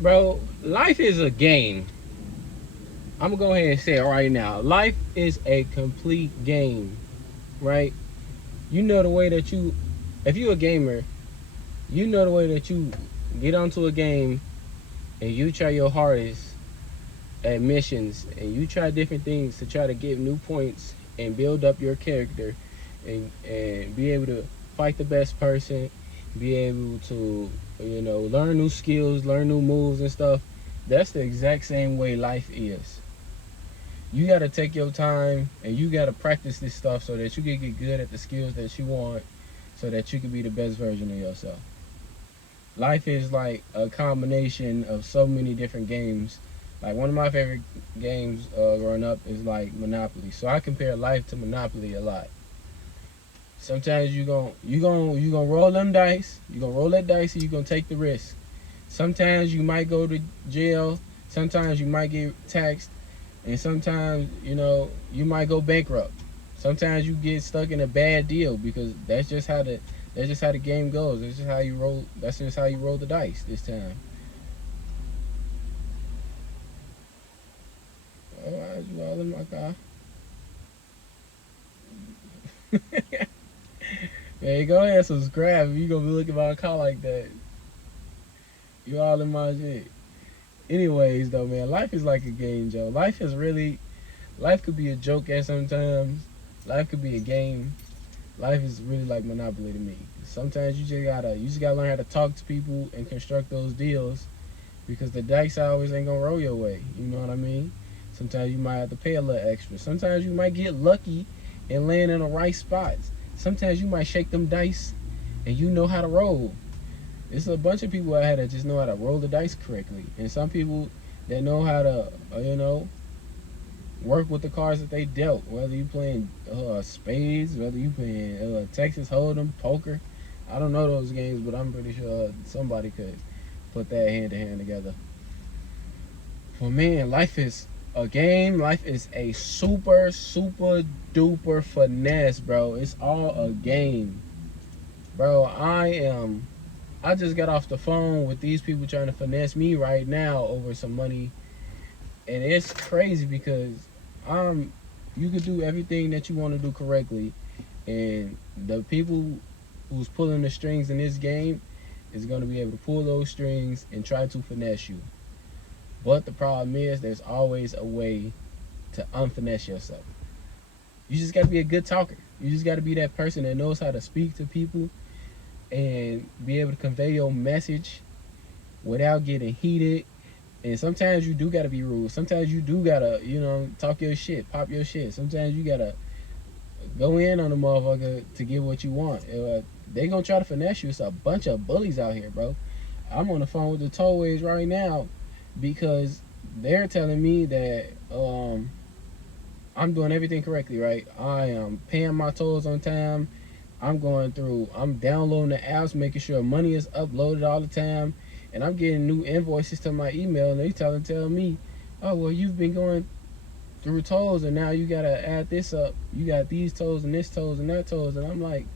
Bro, life is a game. I'm gonna go ahead and say it right now. Life is a complete game, right? You know the way that you, if you're a gamer, you know the way that you get onto a game and you try your hardest at missions and you try different things to try to get new points and build up your character and be able to fight the best person, be able to, learn new skills, learn new moves and stuff. That's the exact same way life is. You got to take your time and you got to practice this stuff so that you can get good at the skills that you want so that you can be the best version of yourself. Life is like a combination of so many different games. Like one of my favorite games growing up is like Monopoly. So I compare life to Monopoly a lot. Sometimes you gonna roll them dice. You gonna roll that dice and you gonna take the risk. Sometimes you might go to jail. Sometimes you might get taxed, and sometimes you might go bankrupt. Sometimes you get stuck in a bad deal because that's just how the game goes. That's just how you roll. That's just how you roll the dice this time. Oh, why you all in my car? Man, go ahead and subscribe if you gonna be looking at my car like that. You all in my shit. Anyways, though, man, life is like a game, Joe. Life could be a joke at sometimes. Life could be a game. Life is really like Monopoly to me. Sometimes you just gotta learn how to talk to people and construct those deals because the dice always ain't gonna roll your way. You know what I mean? Sometimes you might have to pay a little extra. Sometimes you might get lucky and land in the right spots. Sometimes you might shake them dice and you know how to roll. It's a bunch of people out here that just know how to roll the dice correctly, and some people that know how to, work with the cards that they dealt. Whether you playing spades, whether you playing Texas Hold'em, poker. I don't know those games, but I'm pretty sure somebody could put that hand to hand together. Well, man, life is a game. Life is a super, super duper finesse, bro. It's all a game, bro. I just got off the phone with these people trying to finesse me right now over some money, and it's crazy because um, you could do everything that you want to do correctly, and the people who's pulling the strings in this game is going to be able to pull those strings and try to finesse you. But the problem is, there's always a way to unfinesse yourself. You just got to be a good talker. You just got to be that person that knows how to speak to people and be able to convey your message without getting heated. And sometimes you do gotta be rude. Sometimes you do gotta, talk your shit, pop your shit. Sometimes you gotta go in on a motherfucker to get what you want. They gonna try to finesse you. It's a bunch of bullies out here, bro. I'm on the phone with the tollways right now because they're telling me that I'm doing everything correctly, right? I am paying my tolls on time. I'm downloading the apps, making sure money is uploaded all the time, and I'm getting new invoices to my email, and they tell me, oh well, you've been going through tolls, and now you gotta add this up. You got these tolls and this tolls and that tolls, and I'm like,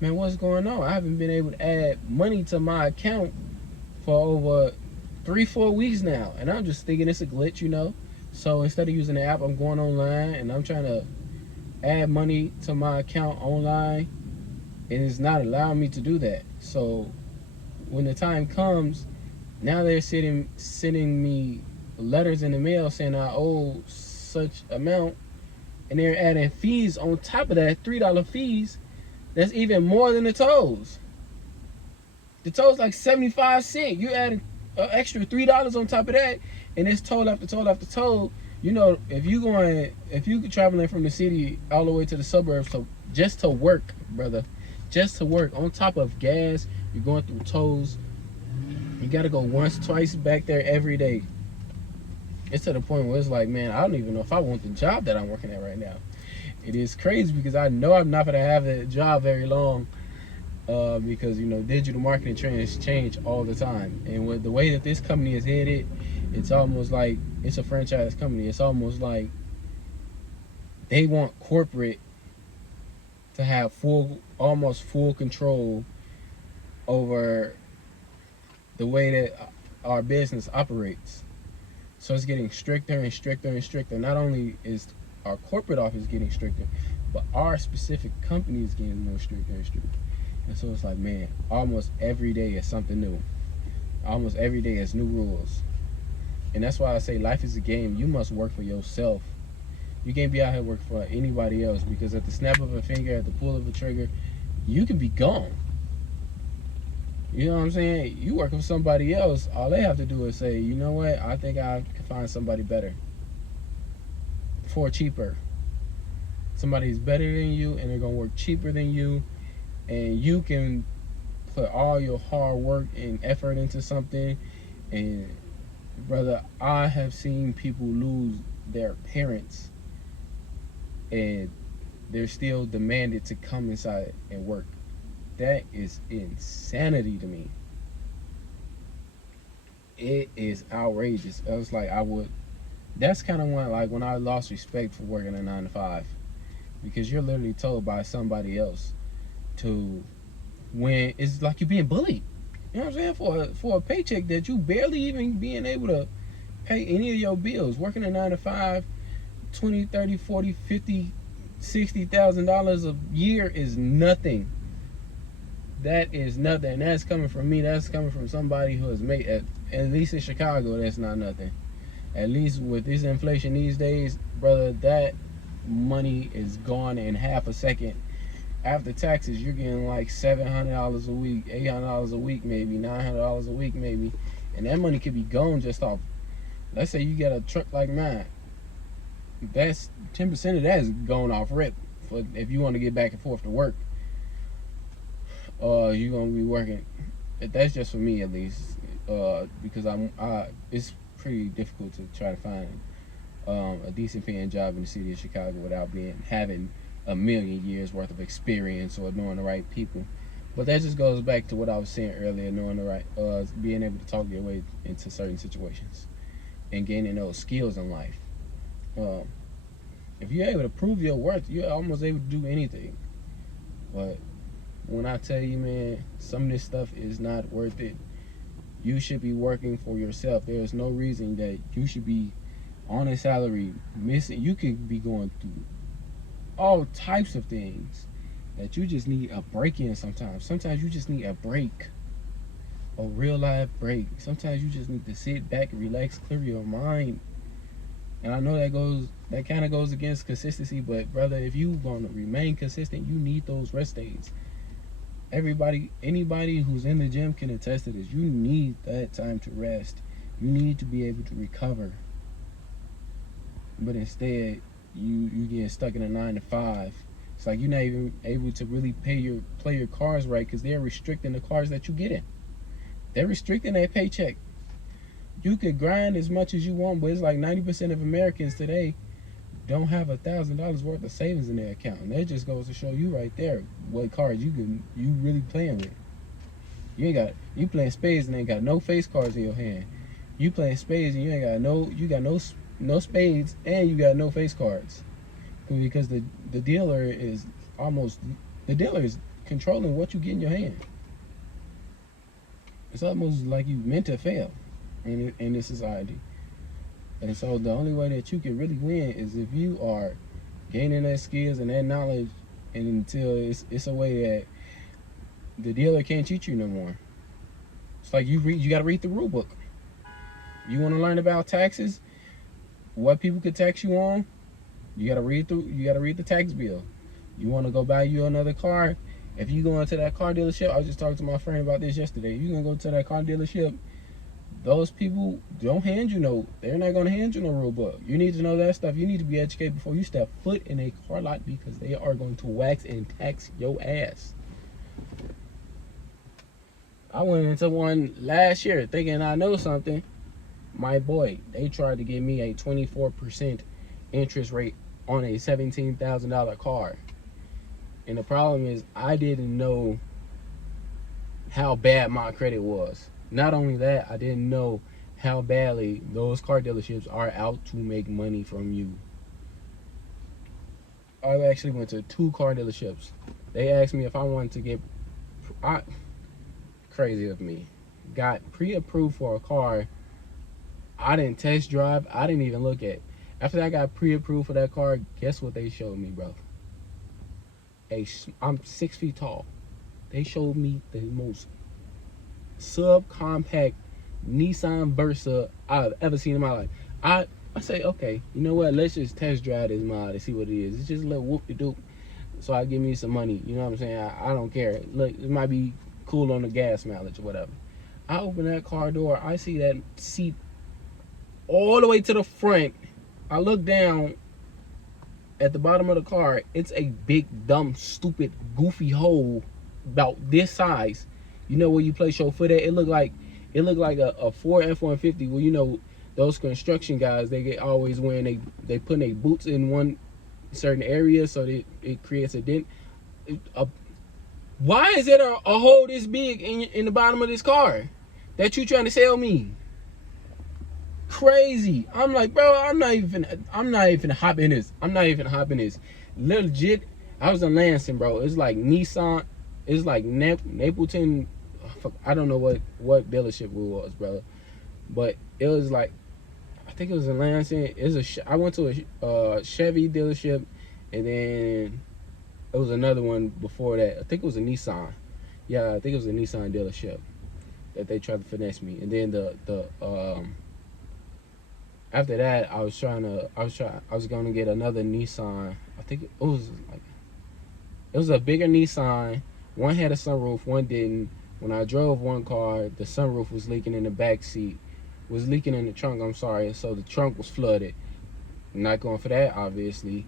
man, what's going on? I haven't been able to add money to my account for over 3-4 weeks now, and I'm just thinking it's a glitch. So instead of using the app, I'm going online and I'm trying to add money to my account online, and it's not allowing me to do that. So when the time comes, now they're sending me letters in the mail saying I owe such amount, and they're adding fees on top of that, $3 fees. That's even more than the tolls. The toll's like 75 cents. You add an extra $3 on top of that, and it's toll after toll after toll. If you traveling from the city all the way to the suburbs, so just to work, brother, just to work on top of gas, you're going through tolls. You gotta go once, twice back there every day. It's to the point where it's like, man, I don't even know if I want the job that I'm working at right now. It is crazy because I know I'm not gonna have that job very long. Because digital marketing trends change all the time, and with the way that this company is headed, it's almost like it's a franchise company. It's almost like they want corporate to have almost full control over the way that our business operates. So it's getting stricter and stricter and stricter. Not only is our corporate office getting stricter, but our specific company is getting more stricter and stricter. And so it's like, man, almost every day is something new. Almost every day is new rules. And that's why I say life is a game. You must work for yourself. You can't be out here working for anybody else, because at the snap of a finger, at the pull of a trigger, you can be gone. You know what I'm saying? You work for somebody else, all they have to do is say, you know what, I think I can find somebody better for cheaper. Somebody who's better than you, and they're going to work cheaper than you, and you can put all your hard work and effort into something. And brother, I have seen people lose their parents, and they're still demanded to come inside and work. That is insanity to me. It is outrageous. I was like, that's kind of when I lost respect for working a 9 to 5, because you're literally told by somebody else to, when it's like you're being bullied. You know what I'm saying? For a paycheck that you barely even being able to pay any of your bills. Working a 9 to 5, 20, 30, 40, 50, $60,000 a year is nothing. That is nothing. And that's coming from me. That's coming from somebody who has made, at least in Chicago, that's not nothing. At least with this inflation these days, brother, that money is gone in half a second. After taxes, you're getting like $700 a week, $800 a week, maybe $900 a week, maybe, and that money could be gone just off. Let's say you got a truck like mine. That's 10% of that is going off rip. For if you want to get back and forth to work, you're gonna be working. That's just for me at least, because it's pretty difficult to try to find a decent paying job in the city of Chicago without having a million years worth of experience or knowing the right people. But that just goes back to what I was saying earlier, knowing the right, being able to talk your way into certain situations and gaining those skills in life. If you're able to prove your worth, you're almost able to do anything. But when I tell you, man, some of this stuff is not worth it. You should be working for yourself. There is no reason that you should be on a salary missing. You could be going through all types of things that you just need a break in sometimes. Sometimes you just need a break, a real life break. Sometimes you just need to sit back and relax, clear your mind. And I know that kind of goes against consistency, but brother, if you want to remain consistent, you need those rest days. Anybody who's in the gym can attest to this. You need that time to rest. You need to be able to recover. But instead, you get stuck in a 9 to 5. It's like you're not even able to really play your cards right, because they're restricting the cards that you get in. They're restricting that paycheck. You could grind as much as you want, but it's like 90% of Americans today don't have $1,000 worth of savings in their account. And that just goes to show you right there what cards you really playing with. You playing spades and ain't got no face cards in your hand. You playing spades and you got no spades, and you got no face cards, because the dealer is controlling what you get in your hand. It's almost like you meant to fail in this society. And so the only way that you can really win is if you are gaining that skills and that knowledge, and until it's a way that the dealer can't cheat you no more. It's like you got to read the rule book. You want to learn about taxes, what people could tax you on, you got to read the tax bill. You want to go buy you another car, if you go into that car dealership, I was just talking to my friend about this yesterday. You're going to go to that car dealership, those people they're not going to hand you no rule book. You need to know that stuff. You need to be educated before you step foot in a car lot, because they are going to wax and tax your ass. I went into one last year thinking I know something. My boy, they tried to give me a 24% interest rate on a $17,000 car. And the problem is, I didn't know how bad my credit was. Not only that, I didn't know how badly those car dealerships are out to make money from you. I actually went to 2 car dealerships. They asked me if I wanted to get... crazy of me. got pre-approved for a car. I didn't test drive. I didn't even look at. After I got pre-approved for that car, guess what they showed me, bro? I'm 6 feet tall. They showed me the most subcompact Nissan Versa I've ever seen in my life. I say, okay, you know what? Let's just test drive this mod and see what it is. It's just a little whoop de doop, so I give me some money. You know what I'm saying? I don't care. Look, it might be cool on the gas mileage or whatever. I open that car door. I see that seat all the way to the front. I look down at the bottom of the car. It's a big, dumb, stupid, goofy hole about this size. You know where you place your foot at? It looked like a Ford F-150. Well, you know those construction guys, they get always wearing they put their boots in one certain area so that it creates a dent. Why is it a hole this big in the bottom of this car that you trying to sell me? Crazy. I'm like, bro, I'm not even hop in this. I'm not even hopping this. Legit, I was in Lansing, bro. It's like Nissan. It's like Napleton. I don't know what dealership it was, bro. But it was like, I think it was in Lansing. I went to a Chevy dealership, and then it was another one before that. I think it was a Nissan. Yeah, I think it was a Nissan dealership that they tried to finesse me. And then after that, I was gonna get another Nissan. I think it was a bigger Nissan. One had a sunroof, one didn't. When I drove one car, the sunroof was leaking in the back seat. Was leaking in the trunk, I'm sorry. So the trunk was flooded. I'm not going for that, obviously.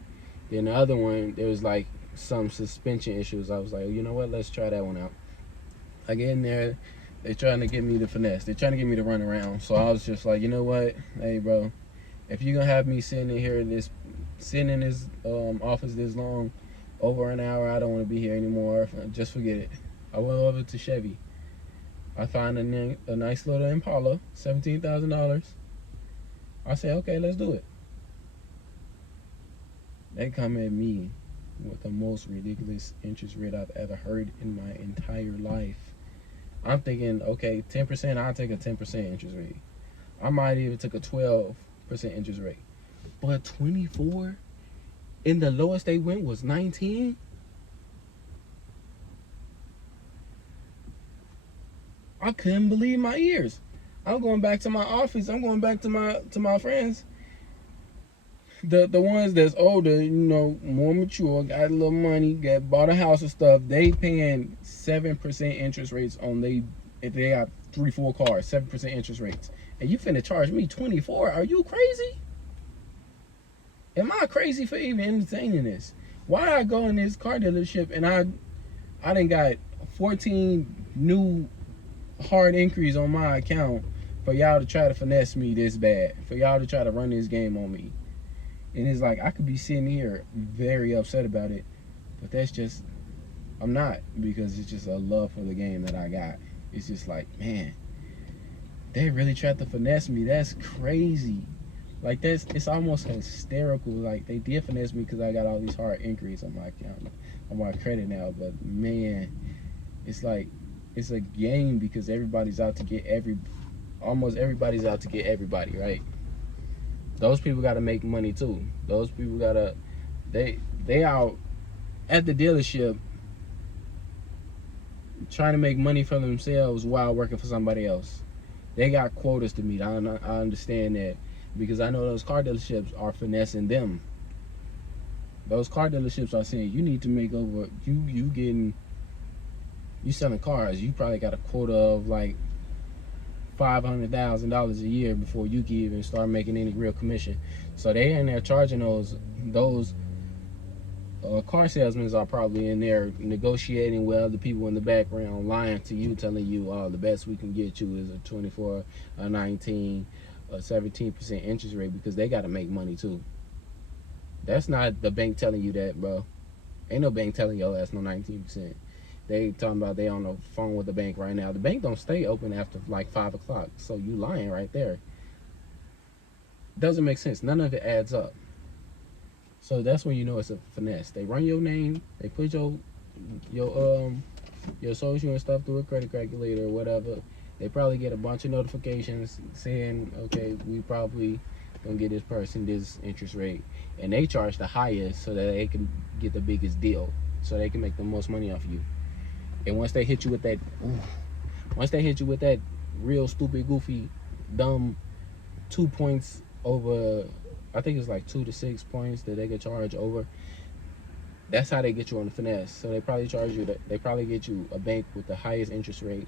Then the other one, there was like some suspension issues. I was like, you know what, let's try that one out. I get in there, they're trying to get me to finesse. They're trying to get me to run around. So I was just like, you know what, hey bro, if you're gonna have me sitting in here, sitting in this office this long, over an hour, I don't want to be here anymore. Just forget it. I went over to Chevy. I found a nice little Impala, $17,000. I said, okay, let's do it. They come at me with the most ridiculous interest rate I've ever heard in my entire life. I'm thinking, okay, 10%, I'll take a 10% interest rate. I might even take a 12% interest rate. But 24? And the lowest they went was 19? I couldn't believe my ears. I'm going back to my office. I'm going back to my friends. The ones that's older, you know, more mature, got a little money, bought a house and stuff. They paying 7% interest rates on if they got 3-4 cars, 7% interest rates. And you finna charge me 24? Are you crazy? Am I crazy for even entertaining this? Why I go in this car dealership and I done got 14 new hard inquiries on my account for y'all to try to finesse me this bad, for y'all to try to run this game on me. And it's like, I could be sitting here very upset about it, but that's just, I'm not, because it's just a love for the game that I got. It's just like, man, they really tried to finesse me. That's crazy. Like, it's almost hysterical. Like, they did finesse me because I got all these hard inquiries on my account, on my credit now. But man, it's like, it's a game because everybody's out to get almost everybody's out to get everybody, right? Those people got to make money too. Those people gotta, they out at the dealership trying to make money for themselves while working for somebody else. They got quotas to meet. I understand that, because I know those car dealerships are finessing them. Those car dealerships are saying, you need to make over, you selling cars, you probably got a quota of like $500,000 a year before you can even start making any real commission. So they in there charging those car salesmen are probably in there negotiating with other people in the background, lying to you, telling you, oh, the best we can get you is a 24, a 19, a 17% interest rate, because they got to make money too. That's not the bank telling you that, bro. Ain't no bank telling your ass no 19%. They talking about they on the phone with the bank right now. The bank don't stay open after like 5 o'clock. So you lying right there. Doesn't make sense. None of it adds up. So that's when you know it's a finesse. They run your name. They put your social and stuff through a credit calculator or whatever. They probably get a bunch of notifications saying, okay, we probably gonna get this person this interest rate, and they charge the highest so that they can get the biggest deal, so they can make the most money off you. And once they hit you with that, real stupid, goofy, dumb 2 points over, I think it's like 2 to 6 points that they could charge over. That's how they get you on the finesse. So they probably charge you. They probably get you a bank with the highest interest rate,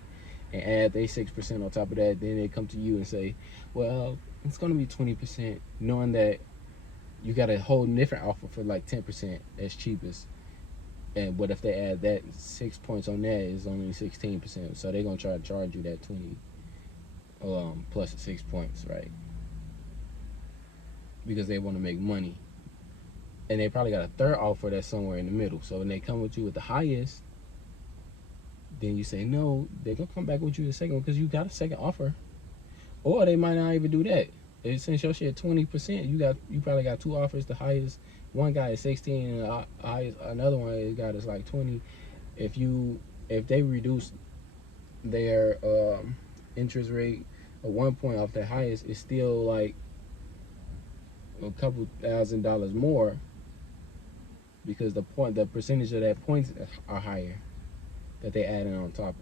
and add they 6% on top of that. Then they come to you and say, "Well, it's gonna be 20%," knowing that you got a whole different offer for like 10% as cheapest. And what if they add that 6 points on that is only 16%? So they're gonna try to charge you that 20 plus the 6 points, right? Because they want to make money. And they probably got a third offer that's somewhere in the middle. So when they come with you with the highest, then you say no, they're gonna come back with you the second one because you got a second offer. Or they might not even do that. Since your shit 20%, you probably got two offers. The highest one guy is 16, and the highest another one they got is like 20. If they reduce their interest rate at 1 point off the highest, it's still like a couple $1,000 more, because the percentage of that points are higher that they added on top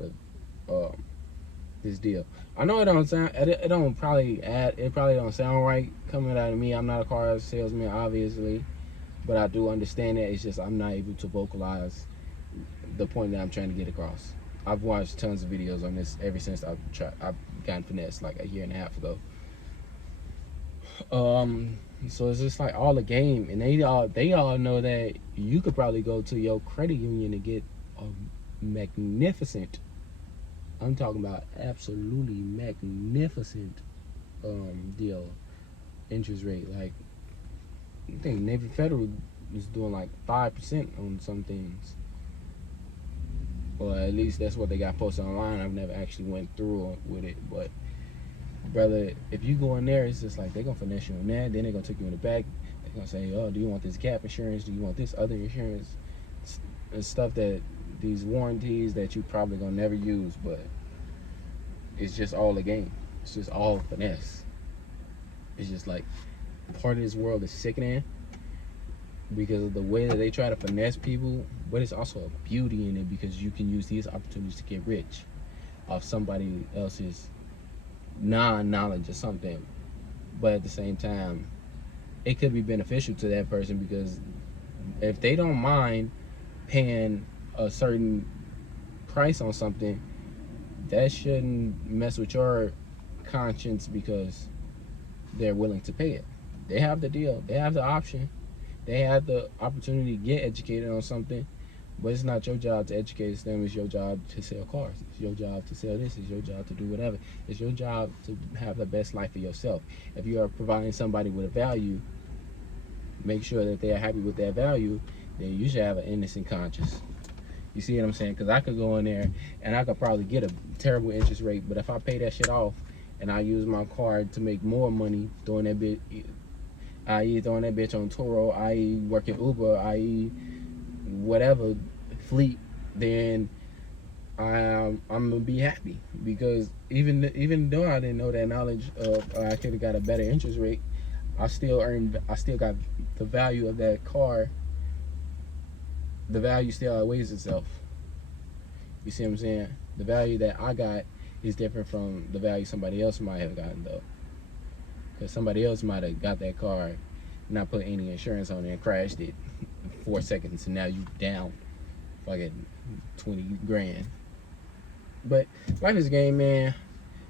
of this deal. I know it don't probably don't sound right coming out of me. I'm not a car salesman, obviously, but I do understand that. It's just I'm not able to vocalize the point that I'm trying to get across. I've watched tons of videos on this ever since I've gotten finessed like a year and a half ago. So it's just like all the game, and they all know that you could probably go to your credit union and get a magnificent, I'm talking about absolutely magnificent deal, interest rate. Like, I think Navy Federal is doing like 5% on some things. Well, at least that's what they got posted online. I've never actually went through with it, but brother, if you go in there, it's just like they're gonna finesse you on that. Then they're gonna take you in the back. They're gonna say, "Oh, do you want this gap insurance? Do you want this other insurance?" It's stuff that these warranties that you probably gonna never use, but it's just all a game. It's just all finesse. It's just like part of this world is sickening because of the way that they try to finesse people, but it's also a beauty in it because you can use these opportunities to get rich off somebody else's non-knowledge or something. But at the same time, it could be beneficial to that person, because if they don't mind paying a certain price on something, that shouldn't mess with your conscience because they're willing to pay it. They have the deal, they have the option, they have the opportunity to get educated on something, but it's not your job to educate them. It's your job to sell cars. It's your job to sell this. It's your job to do whatever. It's your job to have the best life for yourself. If you are providing somebody with a value, make sure that they are happy with that value, then you should have an innocent conscience. You see what I'm saying? Because I could go in there and I could probably get a terrible interest rate, but if I pay that shit off and I use my card to make more money, throwing that bitch on Turo, i.e. working Uber, i.e. whatever fleet, then I'm gonna be happy, because even though I didn't know that knowledge of I could have got a better interest rate, I still got the value of that car. The value still outweighs itself. You see what I'm saying? The value that I got is different from the value somebody else might have gotten, though, because somebody else might have got that car, not put any insurance on it, and crashed it in 4 seconds, and now you down fucking 20 grand. But life is a game, man.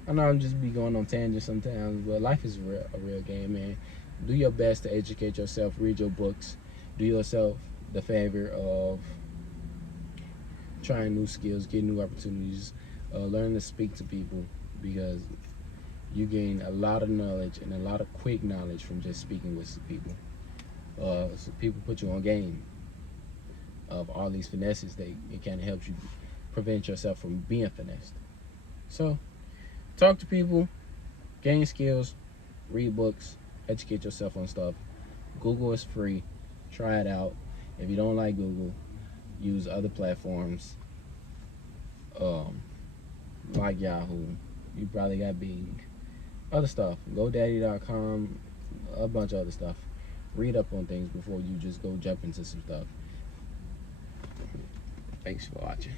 I know I'm just be going on tangents sometimes, but life is a real game, man. Do your best to educate yourself, read your books, do yourself the favor of trying new skills, getting new opportunities, learn to speak to people, because you gain a lot of knowledge and a lot of quick knowledge from just speaking with people. So people put you on game of all these finesses. It kind of helps you prevent yourself from being finessed. So talk to people, gain skills, read books, educate yourself on stuff. Google is free. Try it out. If you don't like Google, use other platforms like Yahoo, You probably got Bing. Other stuff, GoDaddy.com, a bunch of other stuff. Read up on things before you just go jump into some stuff. Thanks for watching.